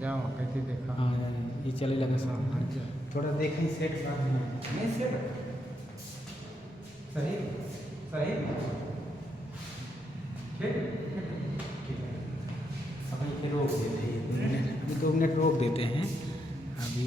जाओ कैसे देखा। हाँ ये चले लगे हाँ, सब। अच्छा। थोड़ा देखें सेट साथ में नहीं सेट सही सही ठीक ठीक है। अभी ये रोक देते हैं 2 मिनट, अभी 2 मिनट रोक देते हैं अभी।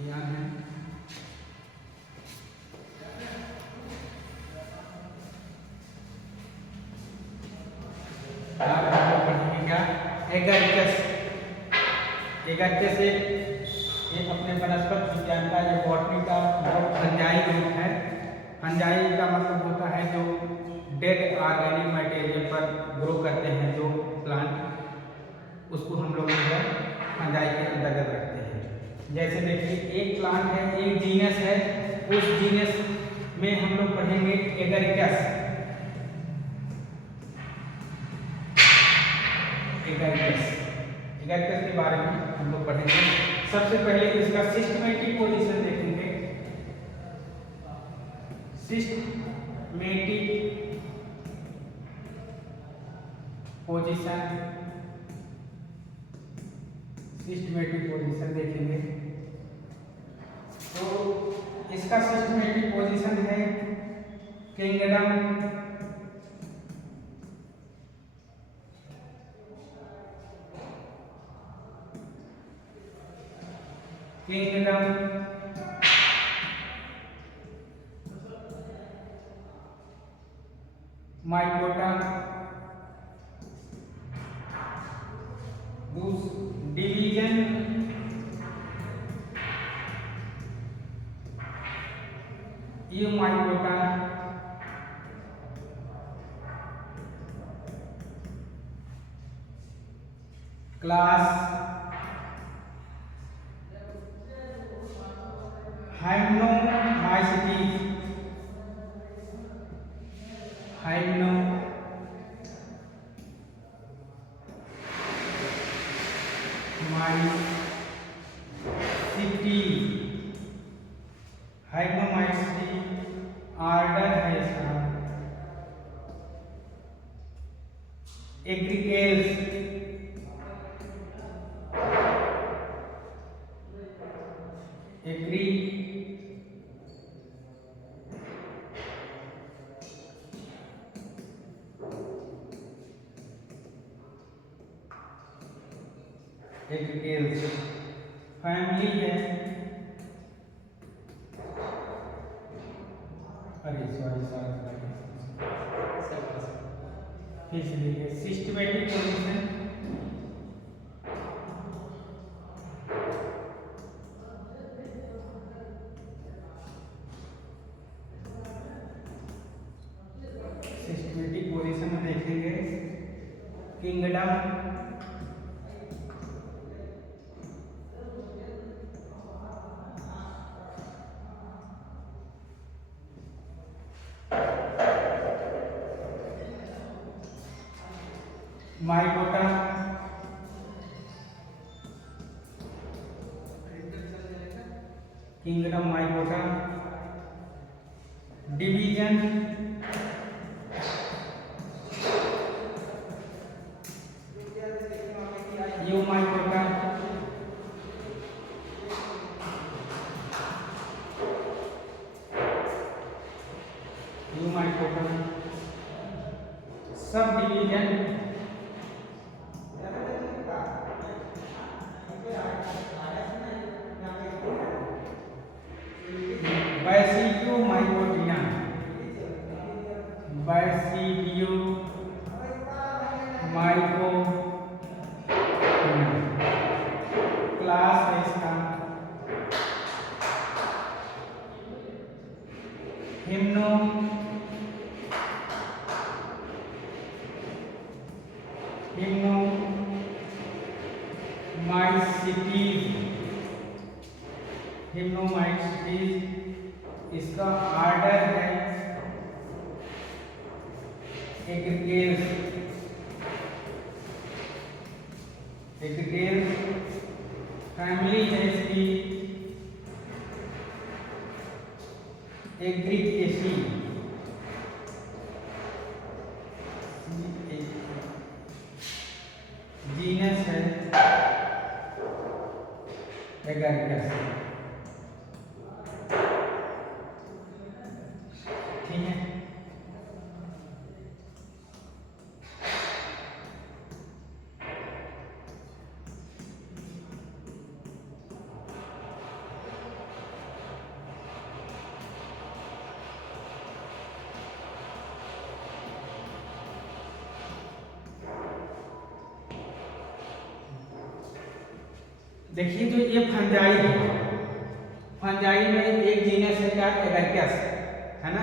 यहाँ है आप पढ़ेंगे क्या एगारिकस। एगारिकस से ये अपने वनस्पति विज्ञान का ये बॉटनी का बहुत फंजाई ग्रुप है। फंजाई का मतलब होता है जो डेड ऑर्गेनिक मटेरियल पर ग्रो करते हैं जो प्लांट, उसको हम लोग जो है फंजाई के अंतर्गत रखते हैं। जैसे देखिए एक प्लांट है, एक जीनस है, उस जीनस में हम लोग पढ़ेंगे एगारिकस। एगारिकस के बारे में हम लोग पढ़ेंगे। सबसे पहले इसका सिस्टमेटिक पोजीशन देखेंगे। सिस्टमेटिक पोजीशन, सिस्टमेटिक पोजीशन देखेंगे तो इसका सिस्टमेटिक पोजीशन है kingdom, kingdom mycota, division mycota, class hymenomycetes, hymenomycetes order है इसका। एग्रीकेल्स, एग्री एग्रीकेल्स फैमिली है। अरे सॉरी इसलिए सिस्टमेटिक पोजीशन सिस्टमेटिक पोजीशन में देखेंगे kingdom mycota kingdom mycota division eumycota eumycota subdivision basidiomycotina basidiomycotina class है इसका हिम्नो हिम्नो mycetes हिम्नोमाइसिटीज इसका आर्डर है एग्रीगेल्स फैमिली है इसकी एग्रीकेसी जीनस है एगारिकस ठीक है। देखिए जो ये फंजाई है, फंजाई में एक जीनस है क्या एगारिकस है ना।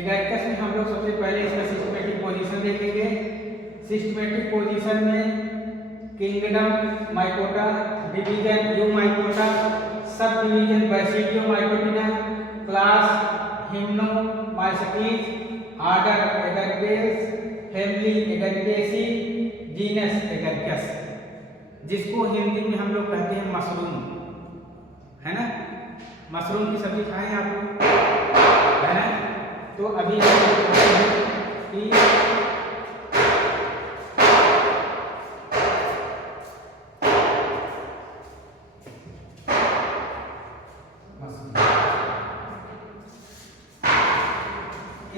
एगारिकस में हम लोग सबसे पहले इसका सिस्टमेटिक पोजीशन देखेंगे। सिस्टमेटिक पोजीशन में kingdom mycota division eumycota subdivision basidiomycotina class hymenomycetes order agaricales family agaricaceae genus agaricus जिसको हिंदी में हम लोग कहते हैं मशरूम है ना। मशरूम की सब्जी खाएं आप लोग है ना। तो अभी हम लोग कहते हैं कि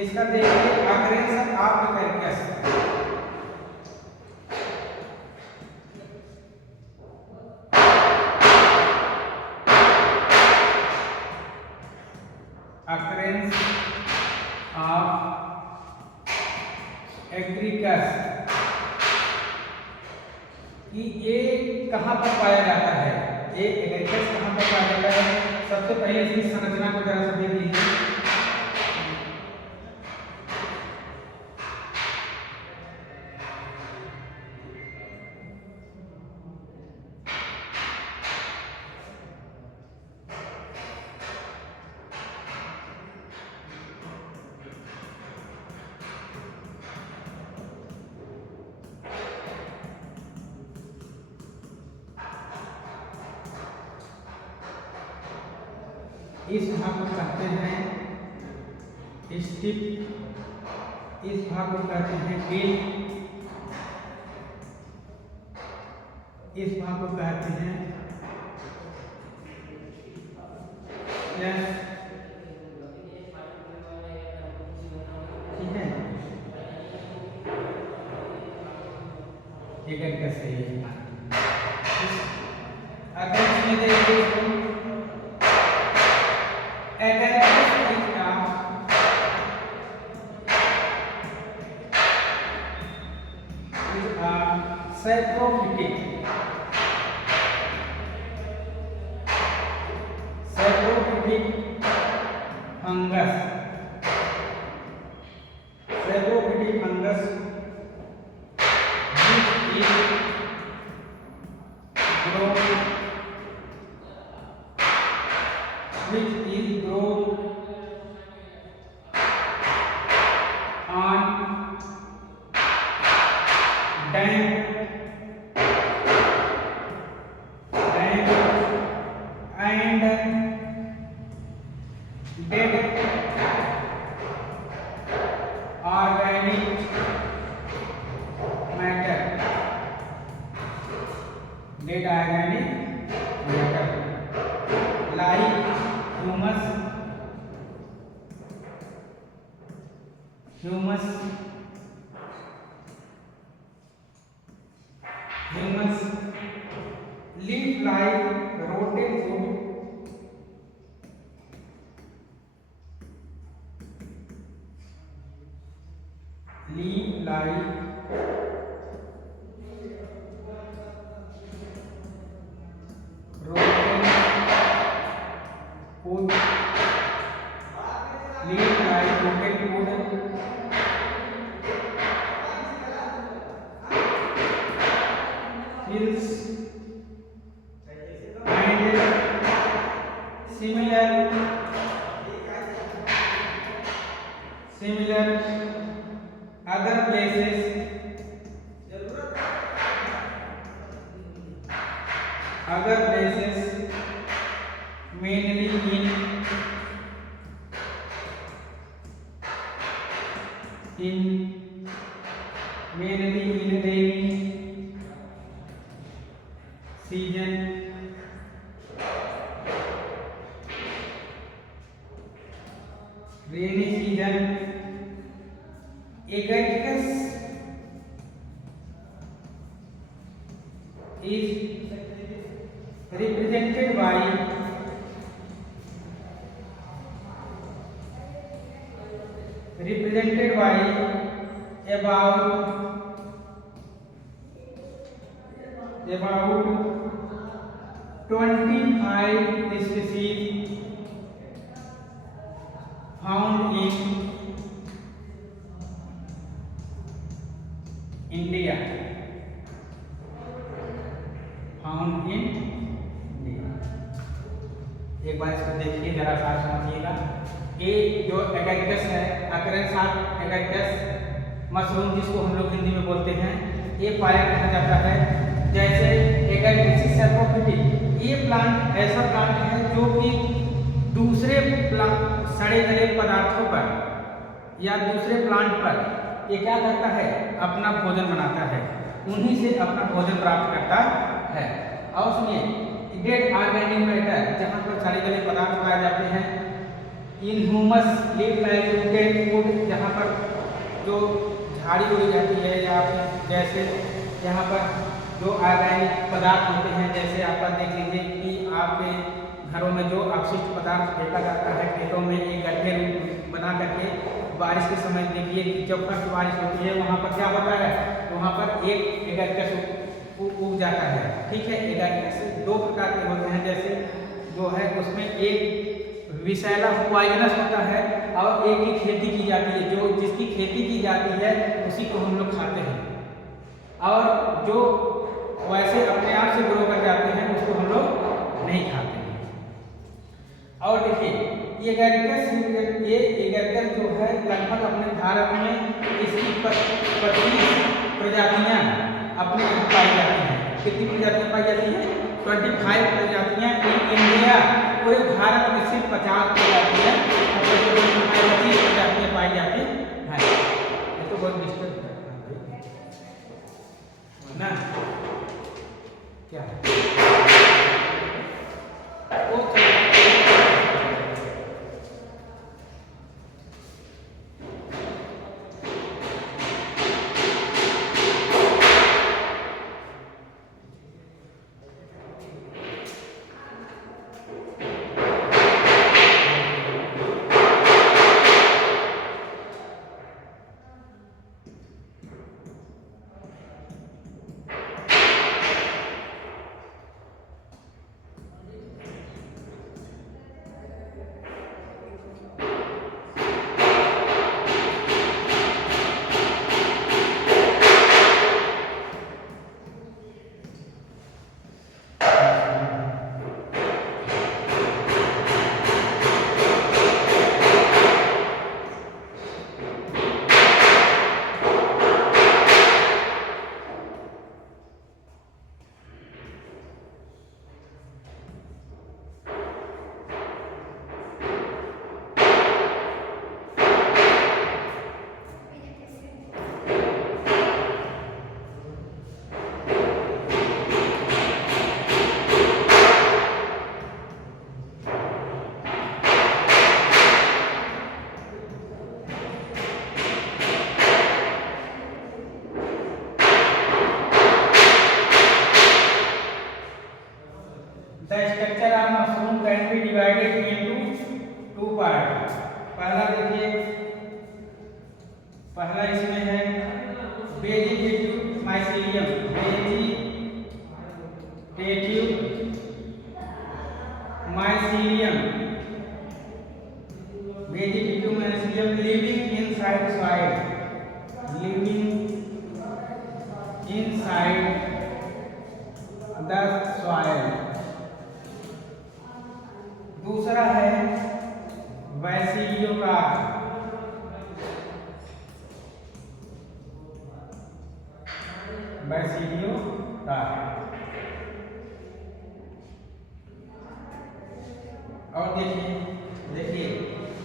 इसका देखिए अग्रेंशन of agaricus occurrence of agaricus कि ये कहाँ पर पाया जाता है, ये एग्रीकस कहाँ पर पाया जाता है। सबसे पहले इसकी संरचना को जरा सा देख लीजिए। इस भाग को कहते हैं स्टिप, इस भाग को कहते हैं गिल, इस भाग को कहते हैं प्लस ठीक है। ये करके सही है। अगर इसमें देखिए saprophytic fungus, saprophytic fungus dead organic matter like humus leaf like rotted food leaf like rotten food leaf like rotten food hills and similar other places mainly in rainy season Agaricus is represented by about 25 species found in India. एक बार इसको देखिए जरा साफ समझिएगा। ये जो Agaricus है, occurrence of Agaricus mushroom जिसको हम लोग हिंदी में बोलते हैं, ये पाया कहा जाता है। जैसे एगारिकस सैप्रोफिटी, ये प्लांट ऐसा प्लांट है जो कि दूसरे सड़े गले पदार्थों पर या दूसरे प्लांट पर ये क्या करता है, अपना भोजन बनाता है, उन्हीं से अपना भोजन प्राप्त करता है। और सुनिए, डेड ऑर्गेनिक मैटर जहाँ पर सड़े गले पदार्थ पाए जाते हैं, इन humus leaf like rotted food जहाँ पर जो झाड़ी उड़ी जाती है, या जैसे यहाँ पर जो ऑर्गेनिक पदार्थ होते हैं, जैसे आप देख लीजिए कि आपके घरों में जो अपशिष्ट पदार्थ फेंका जाता है खेतों में, एक गड्ढे बना करके बारिश के समय देखिए कि जब फर्स्ट बारिश होती है वहाँ पर क्या होता है, वहाँ पर एक एगारिकस उग जाता है। ठीक है, एगारिकस दो प्रकार के होते हैं, जैसे जो है उसमें एक विषैला पॉइजनस होता है और एक की खेती की जाती है, जो जिसकी खेती की जाती है उसी को हम लोग खाते हैं, और जो वैसे अपने आप से ग्रो कर जाते हैं उसको हम लोग नहीं खाते हैं। और देखिए ये एगारिकस जो है लगभग अपने भारत में इसकी 25 प्रजातियाँ अपने यहाँ पाई जाती हैं। कितनी प्रजातियाँ पाई जाती हैं? 25 प्रजातियाँ इन इंडिया, पूरे भारत में सिर्फ 50 प्रजातियाँ और 25 प्रजातियाँ पाई जाती हैं। ये तो बहुत डिस्टर्ब है ना, क्या है वो हैं vegetative mycelium, vegetative mycelium, vegetative mycelium living inside soil, living inside the soil. दूसरा है बैसिलियोकार्प, बैसिलियोकार्प। और देखिए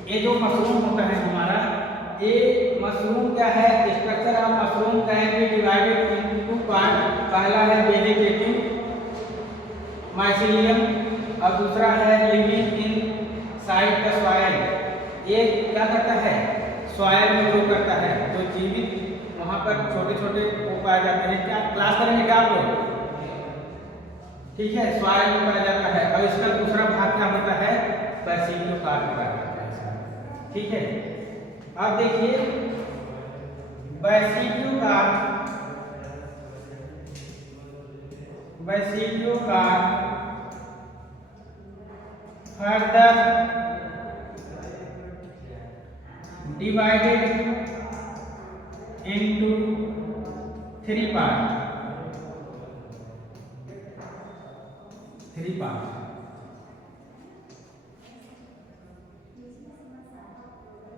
ये जो मशरूम होता है हमारा, ये मशरूम क्या है, structure of mushroom can be divided into two part. पहला है वेजिटेटिव माइसीलियम और दूसरा है living in side the soil. ये क्या करता है, सॉइल में ग्रो करता है, जो जीवित वहाँ पर छोटे छोटे वो पाए जाते हैं। क्या क्लास करेंगे क्या आप लोग, ठीक है, सॉइल में पाया जाता है। और इसका दूसरा भाग क्या होता है, बैसिलियोकार्प पाया जाता है इसका, ठीक है। अब देखिए basidiocarp, basidiocarp further divided into three part,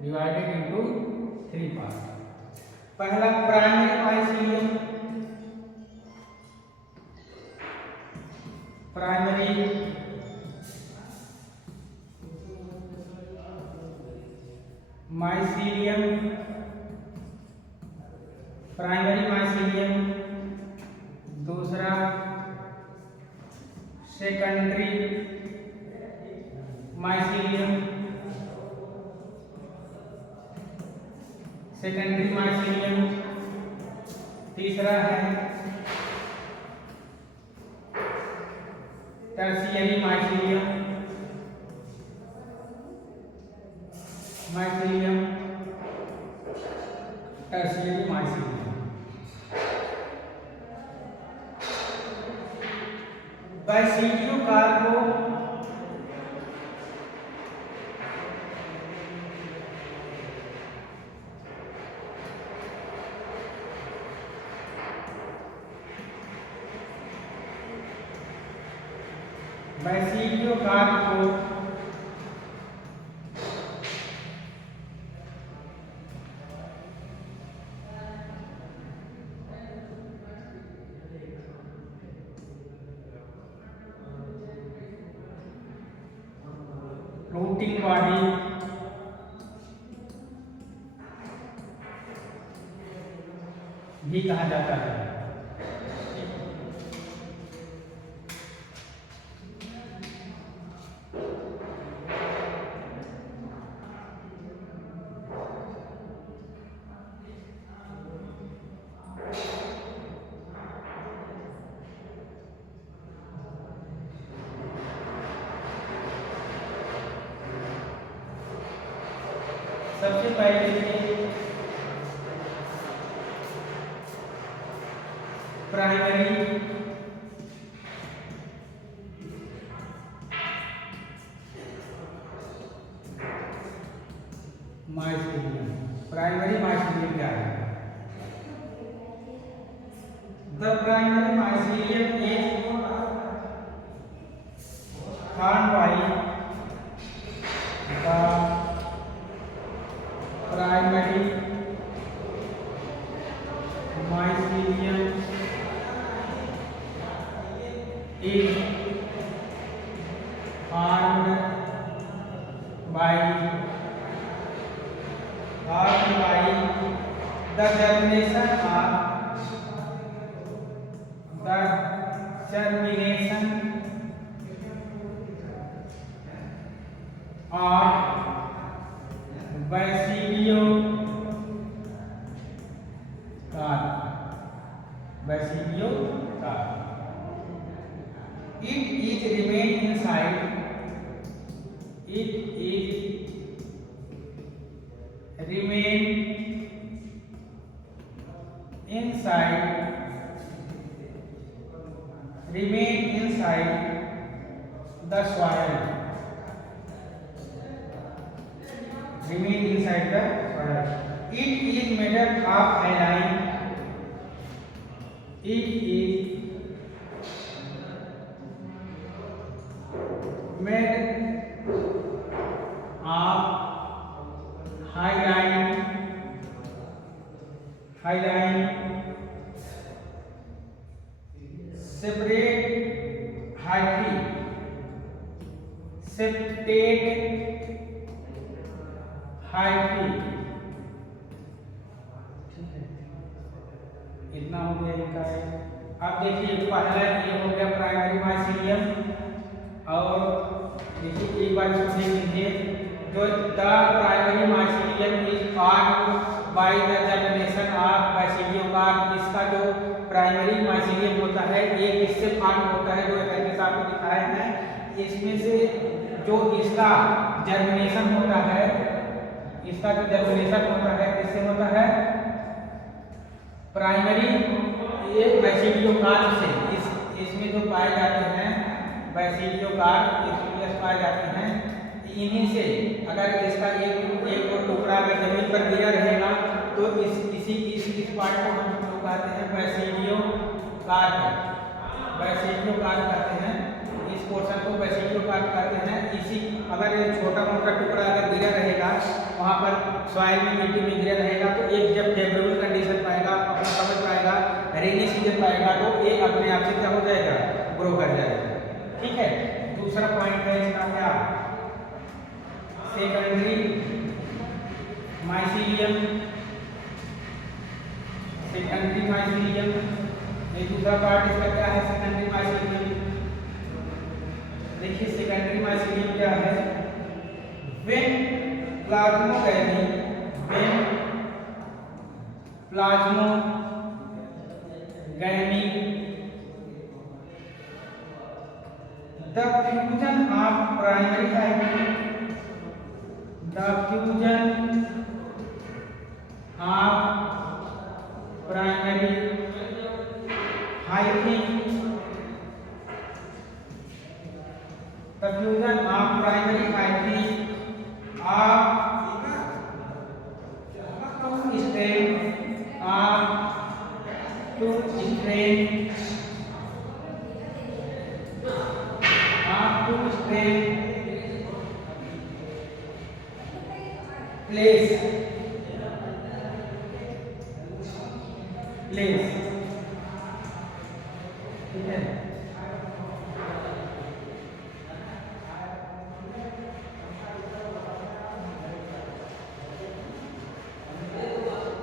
divided into three part। पहला primary mycelium, primary mycelium, primary mycelium. दूसरा सेकेंडरी माइसीलियम, सेकेंडरी माइसीलियम। तीसरा है tertiary mycelium, mycelium tertiary mycelium. Basidiocarp को फ्लोटिंग बॉडी भी कहा जाता है। सबसे पहले प्राइमरी माइसीलियम, प्राइमरी माइसीलियम क्या है? The primary mycelium is formed by the primary mycelium is formed by the germination of Basidiocarp. It is remain inside. It is remain inside remain inside the soil, remain inside the soil. It is made up of iron, it is made of hyaline, separate hyphae, इतना हो गया इनका है। अब देखिए पहला ये हो गया प्राइमरी माइसीलियम, और देखिए एक बार इसको देख लीजिए, जो the primary mycelium is formed by the germination of basidiocarp. इसका जो प्राइमरी माइसीलियम होता है ये किससे फॉर्म होता है, जो मैंने आपको दिखाया है। इसमें से जो इसका जर्मिनेशन होता है, इसका जो जर्मिनेशन होता है किससे होता है, प्राइमरी ये बैसिडियोकार्प से। इसमें जो पाए जाते हैं बैसिडियोकार्प पाए जाते हैं, इन्हीं से अगर इसका एक टुकड़ा अगर जमीन पर गिरा रहेगा तो इस पार्ट को हम लोग कहते हैं बैसिडियोकार्प कहते हैं। इस पोर्शन को बैसिडियोकार्प कहते हैं। इसी अगर ये छोटा मोटा टुकड़ा अगर गिरा रहेगा वहाँ पर सॉइल में, मिट्टी में गिरा रहेगा, तो एक जब फेवरेबल कंडीशन पाएगा, अपना समझ पाएगा, रेनी सीजन पाएगा, तो ये अपने आप से क्या हो जाएगा, ग्रो कर जाएगा। ठीक है। दूसरा पॉइंट है इसका क्या, सेकेंडरी माइसीलियम। सेकेंडरी माइसीलियम ये दूसरा पार्ट इसका क्या है, सेकेंडरी माइसीलियम। देखिए सेकेंडरी माइसीलियम क्या है, when plasmogamy, the fusion of primary hyphae, the fusion of primary hyphae, the fusion of primary hyphae of two strain place ठीक है।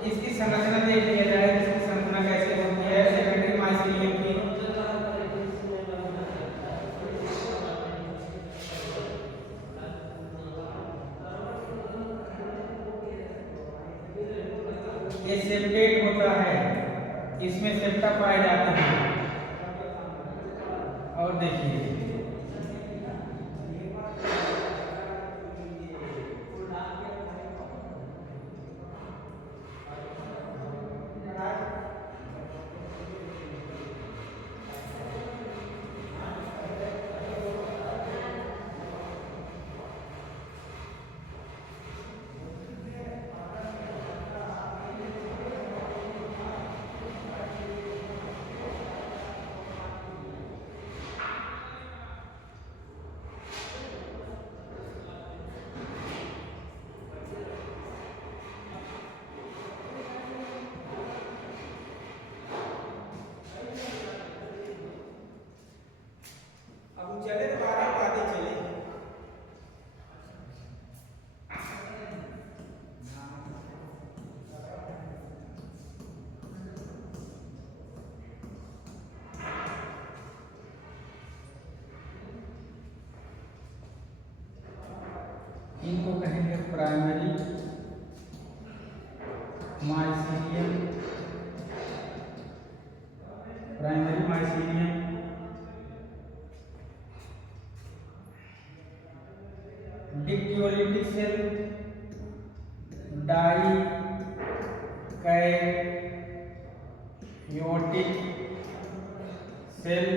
इसकी संरचना देख लिया जाए, इसकी संरचना कैसे होती है सेकेंडरी माइसीलियम की। ये सेप्टेट होता है, इसमें सेप्टा पाए जाते हैं। और देखिए इनको कहेंगे प्राइमरी माइसीलियम। प्राइमरी माइसीलियम डिक्टियोलिटिक सेल, डाइकैटाइटिक रोबोटिक सेल,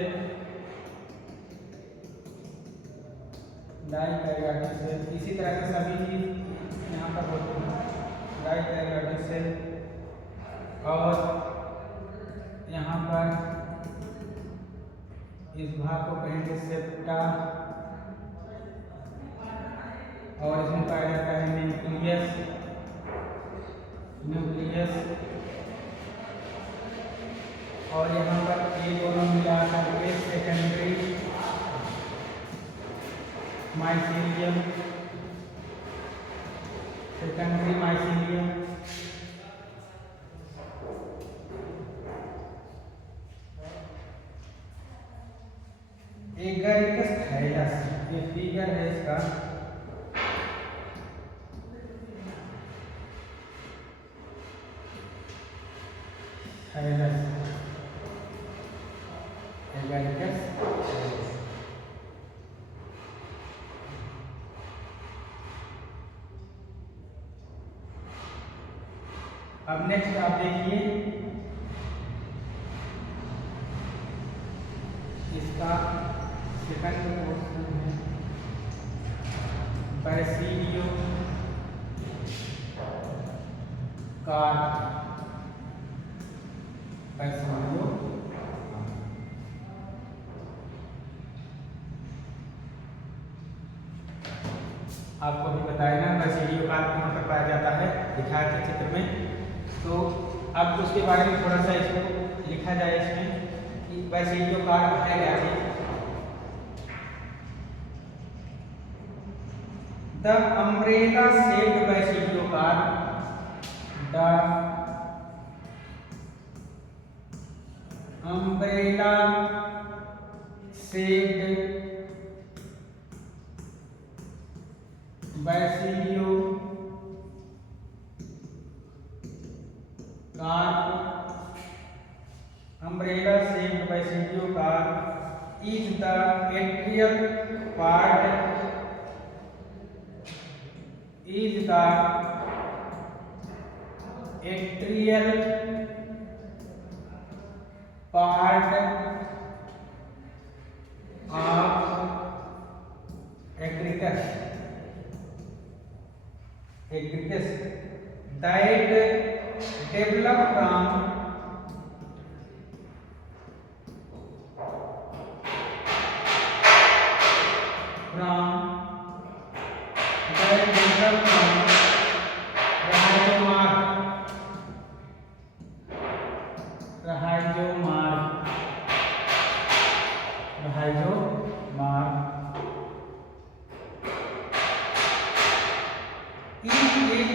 डाइकैरियोटिक सेल, इसी तरह से सभी चीज यहाँ पर होते हैं। डाइकैरियोटिक सेल और यहाँ पर इस भाग को कहेंगे सेप्टा और इसमें पाया जाता है न्यूक्लियस। और यहाँ पर ये दोनों मिला करके सेकेंडरी माइसीलियम, एगारिकस थाइलस, ये फिगर है इसका। Thallus, Agaricus thallus. अब नेक्स्ट आप देखिए इसका सेकंड पोर्शन है बैसिलियो कार्प। आपको भी बताया ना बैसिलियो कार्प कहाँ पर पाया जाता है, दिखाया था चित्र में। तो अब उसके बारे में थोड़ा सा इसको लिखा जाए इसमें कि बैसिलियो कार्प है क्या चीज। The umbrella shaped basidiocarp, the umbrella shaped basidiocarp, umbrella shaped basidiocarp is the atrial part, is the atrial part of aggregates that develop from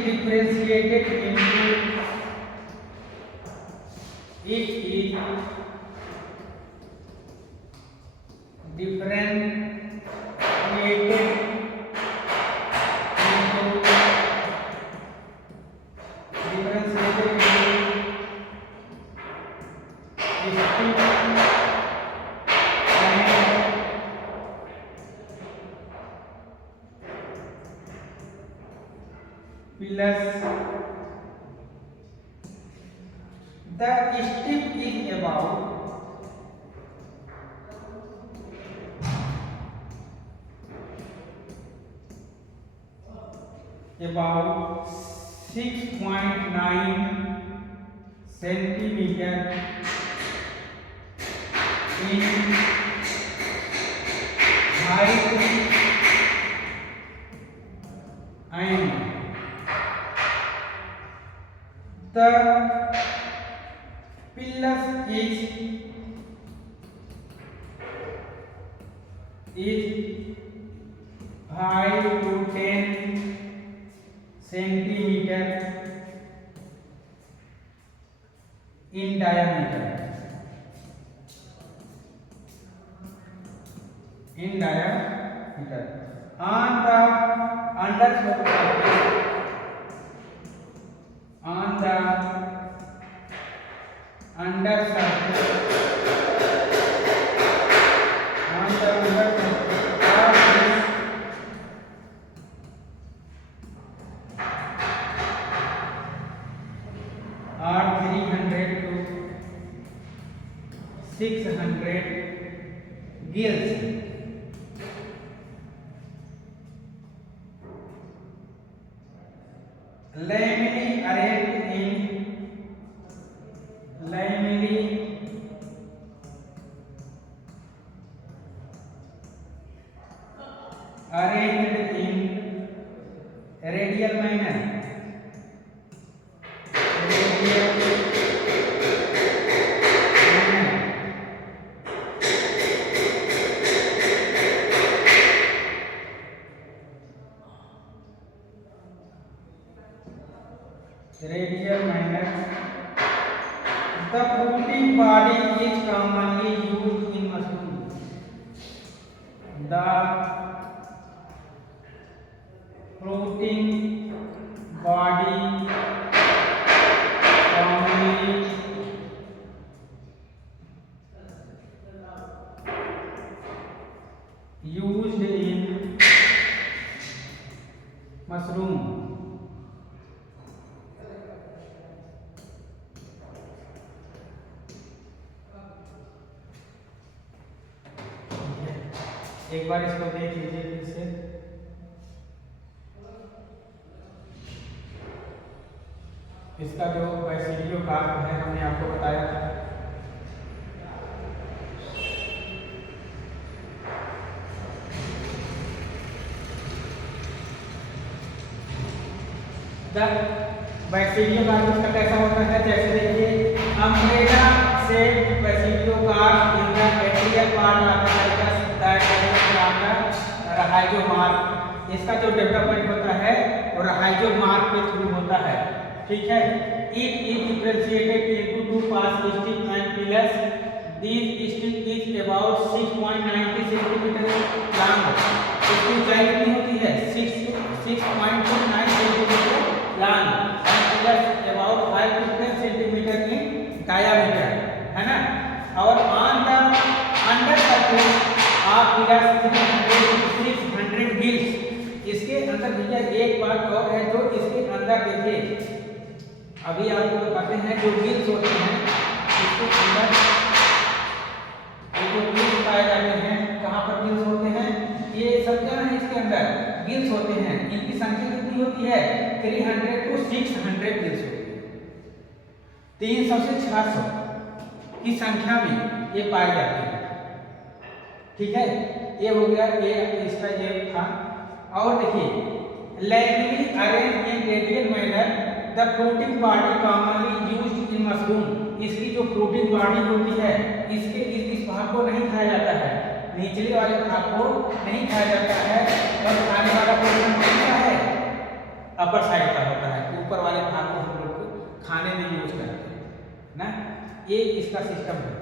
differentiated into, it is differentiated plus the strip is about 6.9 centimeter in height and the pillar is 5 to 10 centimeter in diameter. On the undersurface, on the undersurface are 300 to 600 gills. Lamely arranged in radial manner. Radial manner. The fruiting body is commonly used in mushroom. The fruiting body commonly used in mushroom. एक बार इसको देख लीजिए फिर से। इसका जो बैसिलियो carp है हमने आपको बताया था, बैसिलियो कार्प इसका कैसा होता है, जैसे देखिए अम्ब्रेला से basidiocarp in the atrial part of the हाइजोमार्क। इसका जो डेवलपमेंट होता है वो हाइजोमार्क के थ्रू होता है, ठीक है। It is differentiated into two pass stick and pillars. This stick is about 6.90 centimetre long. इसकी ऊंचाई कितनी होती है, 6.9 centimetre long and pillars about 5 to 10 centimetre in diameter, है ना। और on the under surface of pillars 600 gills. इसके अंदर भैया एक बात और है, जो इसके अंदर देखिए अभी आपको बताते हैं जो गिल्स होते हैं इसके अंदर, ये जो गिल्स पाए जाते हैं, कहाँ पर गिल्स होते हैं, ये सब क्या है इसके अंदर गिल्स होते हैं। इनकी संख्या कितनी होती है, 300 to 600 गिल्स होती है। 300 से 600 की संख्या में ये पाई जाती है, ठीक है। ये हो गया, ये इसका ये था। और देखिए लैगली arrange in radial manner the fruiting body commonly used in mushroom. इसकी जो फ्रूटिंग बॉडी होती है इसके इस भाग को नहीं खाया जाता है, निचले वाले भाग को नहीं खाया जाता है, और खाने वाला पोर्शन क्या है, अपर साइड का होता है। ऊपर वाले भाग को हम लोग खाने में यूज करते हैं ना, ये इसका सिस्टम है।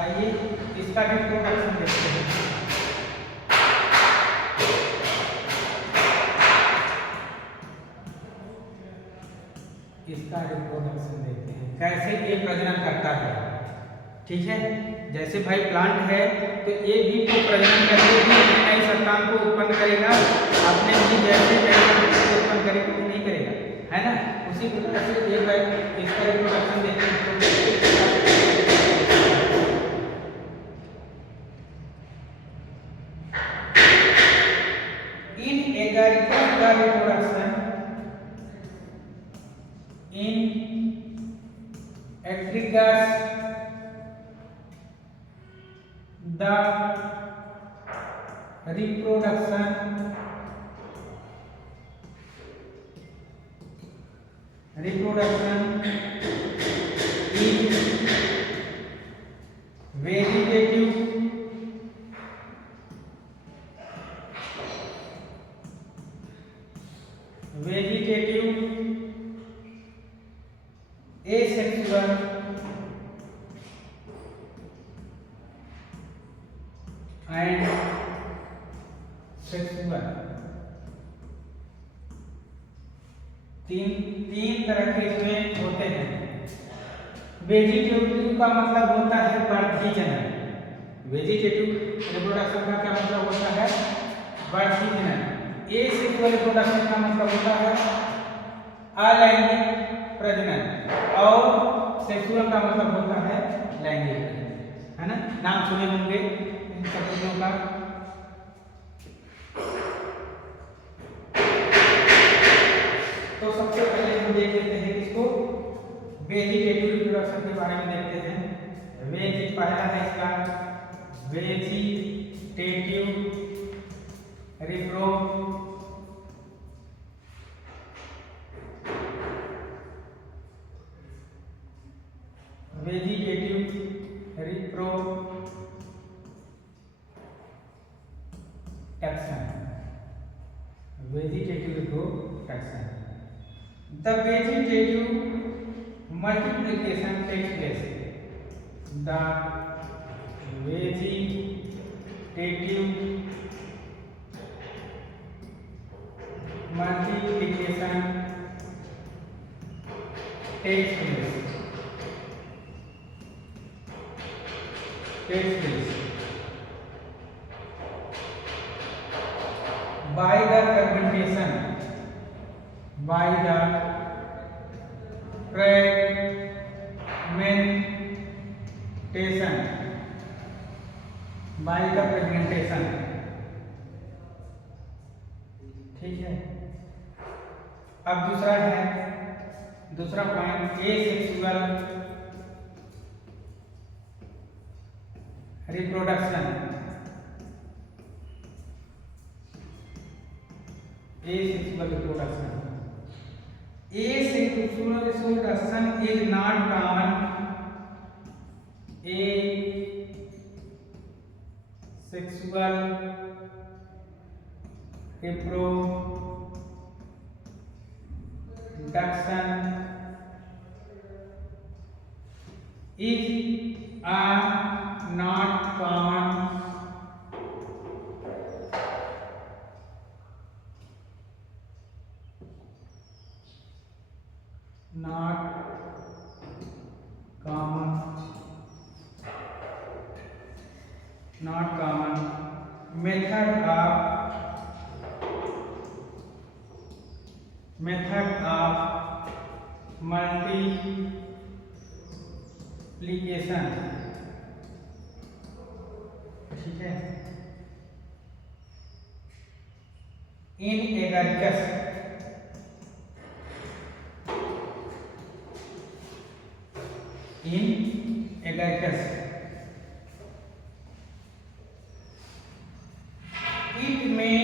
आइए इसका भी प्रोडक्शन देखते हैं। इसका रिप्रोडक्शन देखते हैं कैसे ये प्रजनन करता है, ठीक है। जैसे भाई प्लांट है तो ये भी तो प्रजनन करके भी अपने नई संतान को उत्पन्न करेगा, अपने भी जैसे उत्पन्न करेगा कि नहीं करेगा, है ना। उसी प्रकार से ये भाई इसका रिप्रोडक्शन देखते हैं। The reproduction is vegetative asexual and sexual। तीन तरह के इसमें होते हैं। वेजिटेटिव का मतलब होता है बढ़ती जनन। वेजिटेटिव रिप्रोडक्शन का क्या मतलब होता है? बढ़ती जनन। एसेक्सुअल रिप्रोडक्शन का मतलब होता है अलैंगिक प्रजनन और सेक्सुअल का मतलब होता है लैंगिक प्रजनन, है ना? नाम सुने होंगे इन शब्दों का। तो सबसे पहले हम देख लेते हैं इसको वेजिटेटिव रिप्रोडक्शन के बारे में देखते हैं। वेज पहला है इसका vegetative reproduction. Vegetative reproduction. Vegetative reproduction. The vegetative multiplication takes place. The vegetative multiplication takes place. By the fermentation. By the fragmentation. By the fragmentation. ठीक है। अब दूसरा point asexual reproduction. Asexual reproduction. Asexual reproduction is not common. Asexual reproduction is not common. Not common. Method of multiplication. ठीक है। In agaricus. In agaricus. It may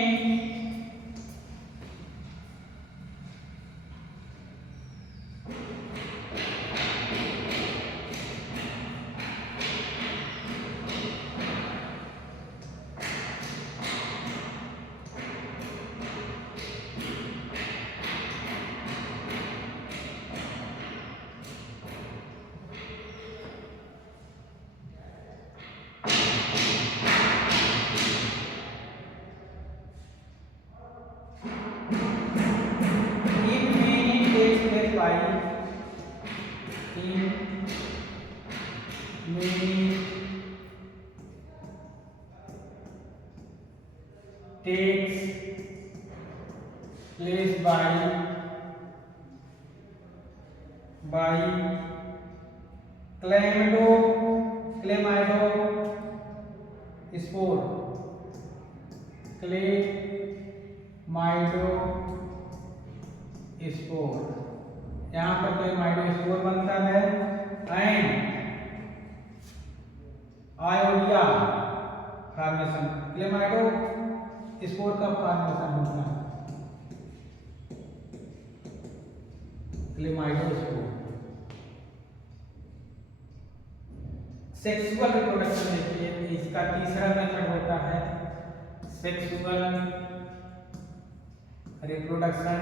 takes place by chlamydospore. Chlamydospore. यहाँ पर chlamydospore बनता है and आयोडिया formation. Chlamydospore का formation होता है chlamydospore. Sexual reproduction देखिए, इसका तीसरा मेथड होता है sexual reproduction.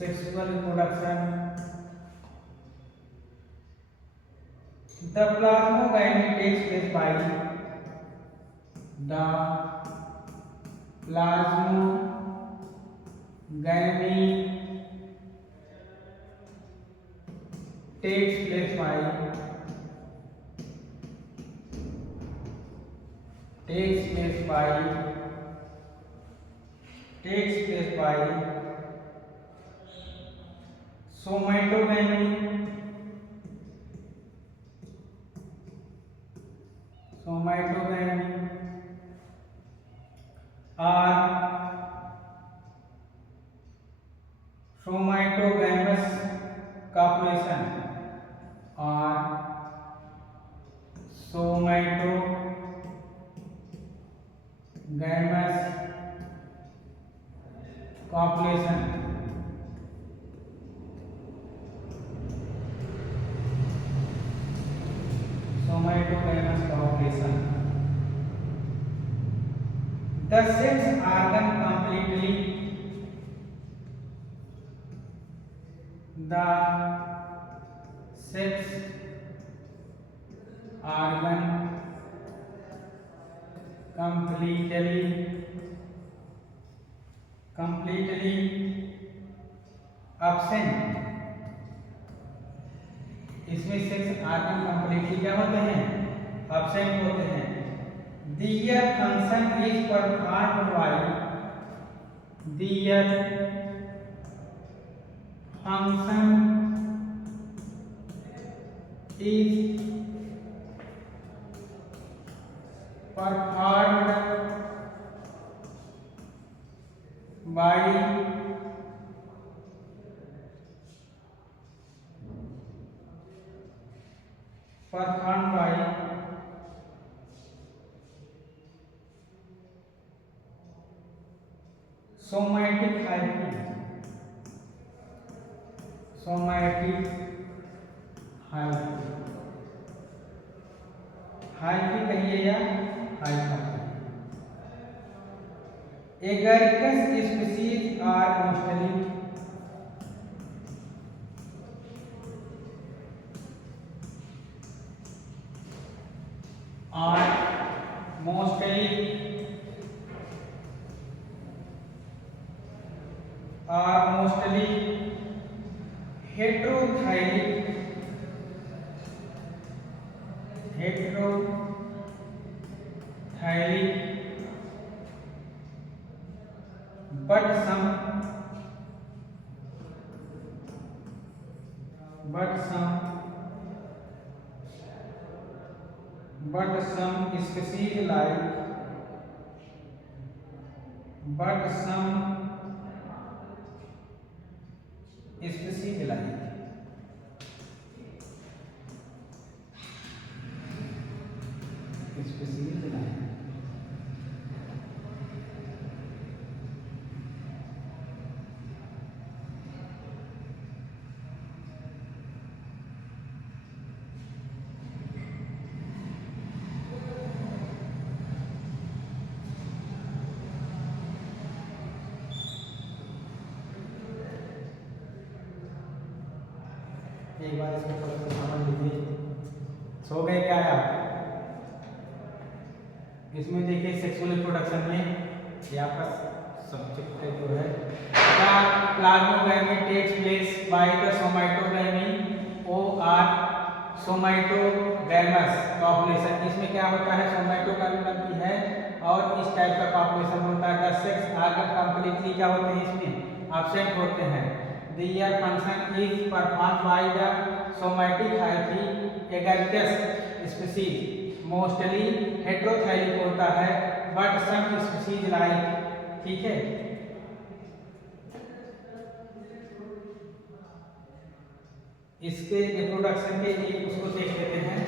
Sexual reproduction. The plasmogamy takes place by the plasmogamy takes place by somatogamy or somatogamous copulation or somatogamous copulation. Somatogamous copulation. The sex organ completely. The sex organ completely absent. इसमें sex organ completely क्या होते हैं? absent होते हैं. Their function is performed by their function is performed by somatic hyphae. Hyphae कहिए या Haifa. Agaricus species are mostly heterothylic but some species like एक बार इसको थोड़ा सा समझ लीजिए. सो गए क्या आप? इसमें देखिए सेक्सुअल रिप्रोडक्शन में ये आपका सब्जेक्ट है जो है plasmogamy takes place by the somatogamy और सोमैटोगैमस पॉपुलेशन. इसमें क्या होता है? सोमैटोगैमी बनती है और इस टाइप का पॉपुलेशन होता है. द सेक्स ऑर्गन कंप्लीटली क्या होते हैं? इसमें एब्सेंट होते हैं. Their function is performed by the somatic hyphae. Agaricus species mostly heterothylic होता है but some species like. ठीक है. इसके रिप्रोडक्शन के एक उसको देख लेते हैं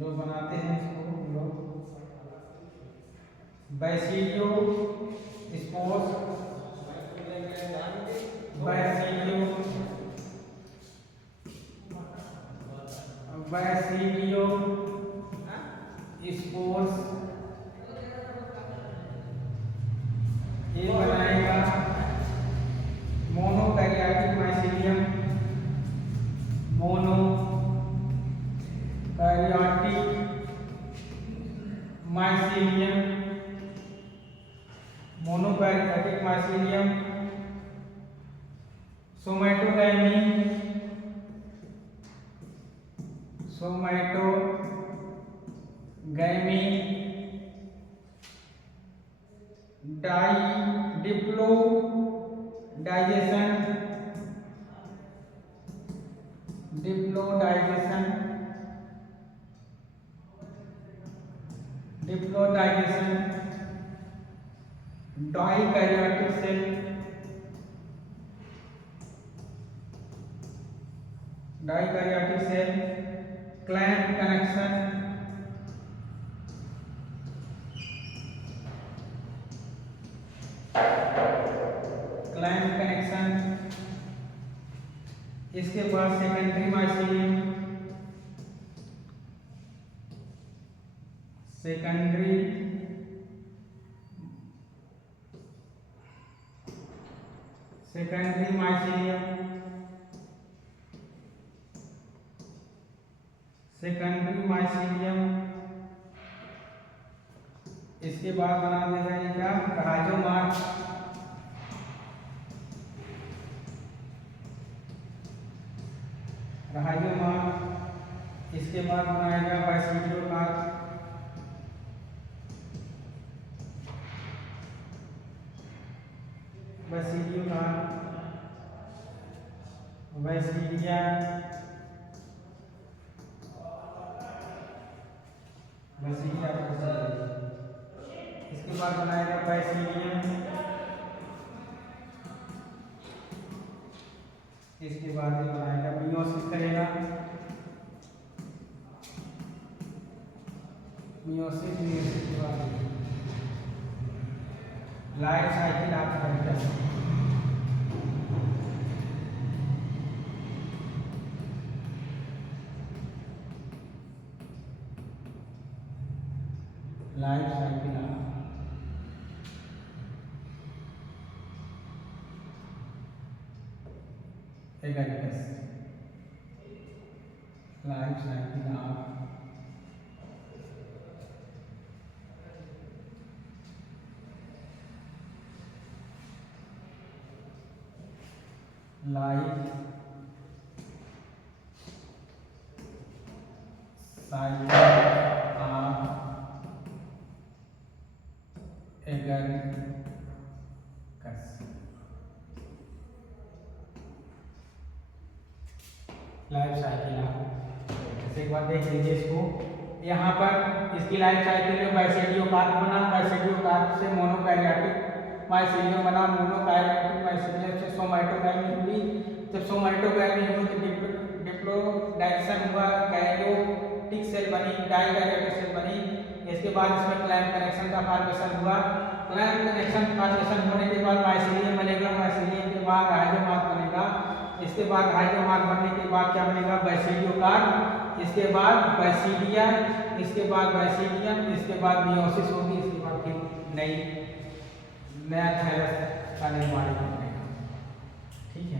जो बनाते हैं इसको लोग. बैसिलियो स्पोर्स स्पोर्स ये बनाएगा monokaryotic mycelium. Monokaryotic mycelium mycelium, मोनोपैरेंथिक mycelium, somatogamy, diploidization, dikaryotic cell, clamp connection, इसके बाद सेकेंडरी माइसीलियम, सेकेंडरी माइसीलियम, इसके बाद बना देगा ये क्या, राइजोमार्च, इसके बाद बनाएगा बैसिडियोकार्प, बैसिडिया, इसके बाद बनाएगा बैसिडियम, इसके बाद ये बनाएगा मियोसिस करेगा, मियोसिस के बाद लाइफ साइकिल आप life cycle Agaricus, life cycle of life cycle of Agaricus. Life cycle एक बार देख लीजिए इसको, यहाँ पर इसकी लाइफ साइकिल में बैसिडियोकार्प बना, बैसिडियोकार्प से मोनोकैरियोटिक माइसीलियम बना, मोनोकैरियोटिक माइसीलियम से सोमैटोगैमी हुई, जब सोमैटोगैमी हुई तो डिप्लोडाइजेशन हुआ, कैरियोटिक सेल बनी, डाइकैरियोटिक सेल बनी, इसके बाद इसमें क्लैंप कनेक्शन का फॉर्मेशन हुआ, क्लैंप कनेक्शन फॉर्मेशन होने के बाद माइसीलियम बनेगा, माइसीलियम के बाद राइजोमार्च बनेगा, इसके बाद राइजोमार्च बनने के बाद क्या बनेगा, बैसिडियोकार्प, इसके बाद बैसिडिया, इसके बाद बैसिडियम, इसके बाद मियोसिस होगी, इसके बाद फिर नया थायरस का निर्माण होगा। ठीक है।